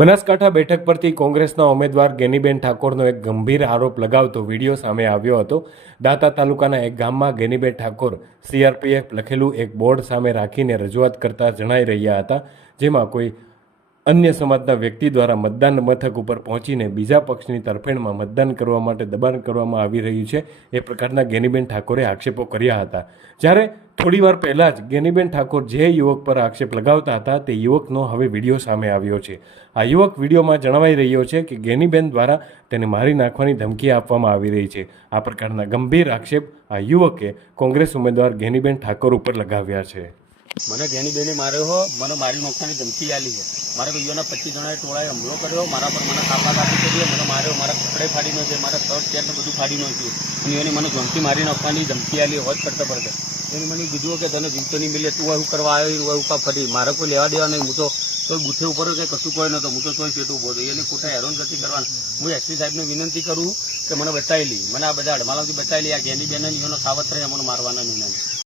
બનાસકાંઠા બેઠક પરથી કોંગ્રેસના ઉમેદવાર ગેનીબેન ઠાકોરનો એક ગંભીર આરોપ લગાવતો વિડીયો સામે આવ્યો હતો। દાંતા તાલુકાના એક ગામમાં ગેનીબેન ઠાકોર CRPF લખેલું એક બોર્ડ સામે રાખીને રજૂઆત કરતા જણાઈ રહ્યા હતા, જેમાં કોઈ અન્ય સમાજના વ્યક્તિ દ્વારા મતદાન મથક ઉપર પહોંચીને બીજા પક્ષની તરફેણમાં મતદાન કરવા માટે દબાણ કરવામાં આવી રહ્યું છે, એ પ્રકારના ગેનીબેન ઠાકોરે આક્ષેપો કર્યા હતા। જ્યારે થોડીવાર પહેલાં જ ગેનીબેન ઠાકોર જે યુવક પર આક્ષેપ લગાવતા હતા તે યુવકનો હવે વિડીયો સામે આવ્યો છે। આ યુવક વિડીયોમાં જણાવાઈ રહ્યો છે કે ગેનીબેન દ્વારા તેને મારી નાખવાની ધમકી આપવામાં આવી રહી છે। આ પ્રકારના ગંભીર આક્ષેપ આ યુવકે કોંગ્રેસ ઉમેદવાર ગેનીબેન ઠાકોર ઉપર લગાવ્યા છે। મને ગેનીબેને માર્યો હો, મને મારી નાખવાની ધમકી આલી છે। મારા ભાઈઓના 25 જણાએ ટોળાએ હુમલો કર્યો, મારા પર મને કાપા કાપી કરી, મને માર્યો, મારા કપડે ફાડી નાખ્યો, મારા શર્ટ પેન્ટ બધું ફાડી નાખ્યું અને એને મને ધમકી મારી નાખવાની ધમકી આલી હોત કરતા પડતા। એને મને કીધું કે તને જીવતો નહીં મિલે, તું એવું કરવા આવ્યો, એવું કા ફરી, મારે કોઈ લેવા દેવા નહીં, હું તો બુથે ઉપર કે કશું કોઈ નતો, હું તો તોય પેટું ઉભો હતો। એને ખોટા હેરાનગતિ કરવાના। હું SP સાહેબને વિનંતી કરું કે મને બચાવી લી, મને આ બધા અડમાલાથી બચાવી લી, આ ગેનીબેન એનો સાવત રહે, મને મારવાના નહીં।